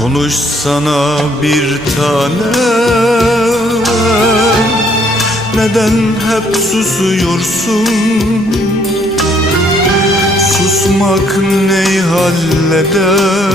olmuş sana bir tane. Neden hep susuyorsun? Susmak neyi halleder?